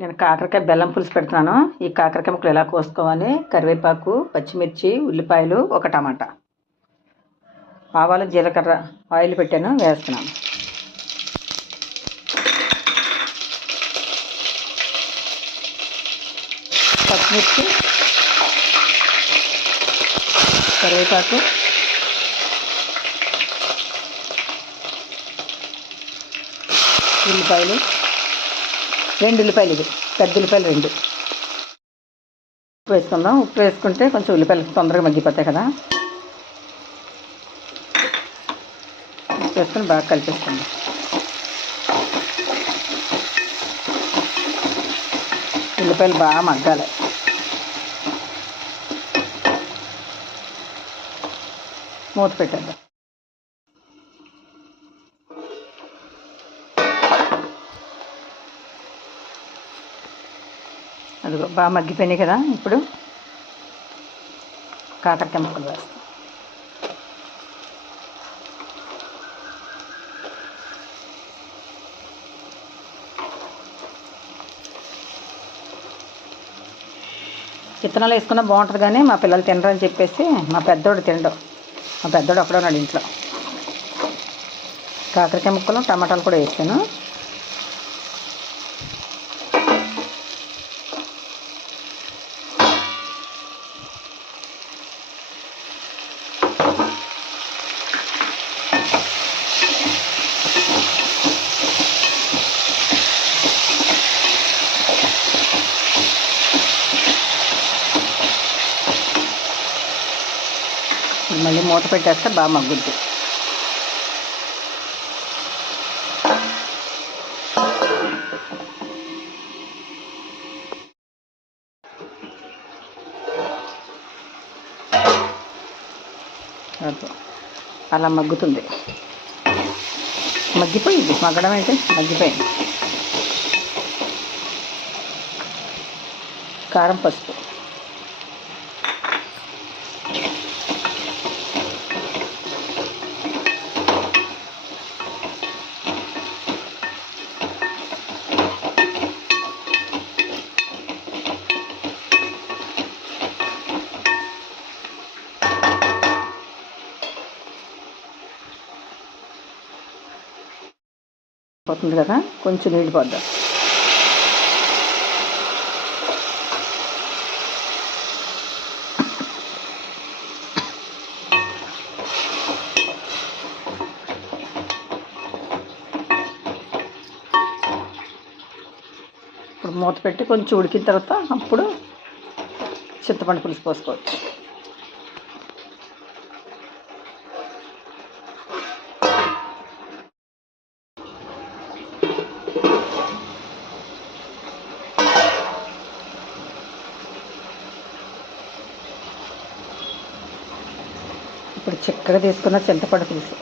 నేను కాకరకాయ బెల్లం పులుసు పెడుతున్నాను. ఈ కాకరకాయ ముక్కలు ఎలా కోసుకోవాలి, కరివేపాకు, పచ్చిమిర్చి, ఉల్లిపాయలు, ఒక టమాటా, ఆవాలు, జీలకర్ర, ఆయిల్ పెట్టాను, వేస్తున్నాను. పచ్చిమిర్చి, కరివేపాకు, ఉల్లిపాయలు, 2 ఉల్లిపాయలు, ఇది పెద్ద ఉల్లిపాయలు 2. ఉప్పు వేసుకుందాం. ఉప్పు వేసుకుంటే కొంచెం ఉల్లిపాయలు తొందరగా మగ్గిపోతాయి కదా. ఉప్పు వేసుకొని బాగా కలిపేసుకుందాం. ఉల్లిపాయలు బాగా మగ్గాలి. మూత పెట్టేద్దాం. అదిగో బాగా మగ్గిపోయినాయి కదా. ఇప్పుడు కాకరకాయ ముక్కలు వేస్తాం. విత్తనాలు వేసుకున్నా బాగుంటుంది, కానీ మా పిల్లలు తినరని చెప్పేసి మా పెద్దోడు తినడం. మా పెద్దోడు అక్కడే ఉన్నాడు ఇంట్లో. కాకరకాయ ముక్కలు, టమాటాలు కూడా వేసాను. మళ్ళీ మూత పెట్టేస్తే బాగా మగ్గుద్ది. అలా మగ్గుతుంది. మగ్గిపోయింది. మగ్గడం అయితే మగ్గిపోయింది. కారం, పసుపు, పోతుంది కదా, కొంచెం నీళ్ళు పోద్దాం. ఇప్పుడు మూత పెట్టి కొంచెం ఉడికిన తర్వాత అప్పుడు చింతపండు పులుసు పోసుకోవచ్చు. ఇప్పుడు చిక్కగా తీసుకున్న చింతపండు పులుసు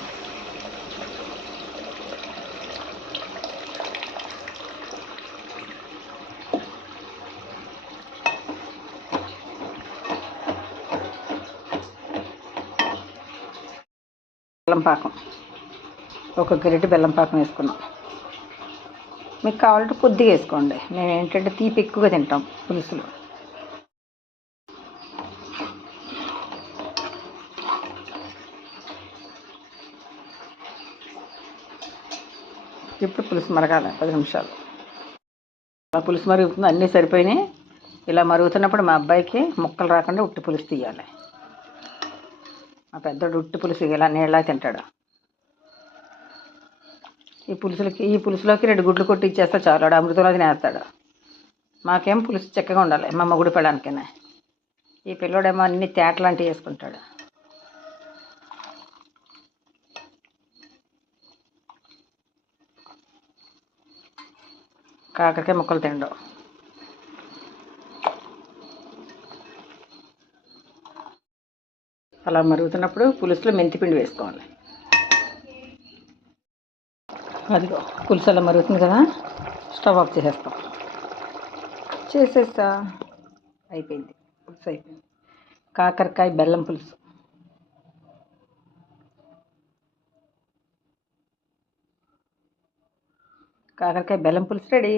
బెల్లం పాకం, ఒక గరిటె బెల్లం పాకం వేసుకున్నాం. మీకు కావాలంటే కొద్దిగా వేసుకోండి. మేము ఏంటంటే తీపి ఎక్కువగా తింటాం పులుసులు. ఇప్పుడు పులుసు మరగాలి 10 నిమిషాలు. అలా పులుసు మరుగుతుంది. అన్నీ సరిపోయినాయి. ఇలా మరుగుతున్నప్పుడు మా అబ్బాయికి ముక్కలు రాకుండా ఉట్టి పులుసు తీయాలి. మా పెద్దోడు ఉట్టి పులుసు ఇలా నీళ్ళ తింటాడు. ఈ పులుసులోకి 2 గుడ్లు కొట్టి ఇచ్చేస్తా చాలు. వాడు అమృతంలో తినేస్తాడు. మాకేం పులుసు చక్కగా ఉండాలి, మా మొగుడు పెళ్ళానికైనా. ఈ పిల్లోడేమో అన్ని తేటలాంటివి వేసుకుంటాడు. కాకరకాయ ముక్కలు తినడం. అలా మరుగుతున్నప్పుడు పులుసులో మెంతిపిండి వేసుకోవాలి. అదిగో పులుసు అలా మరుగుతుంది కదా, స్టవ్ ఆఫ్ చేసేస్తా. అయిపోయింది, పులుసు అయిపోయింది. కాకరకాయ బెల్లం పులుసు. కాకరకాయ బెల్లం పులుసు రెడీ.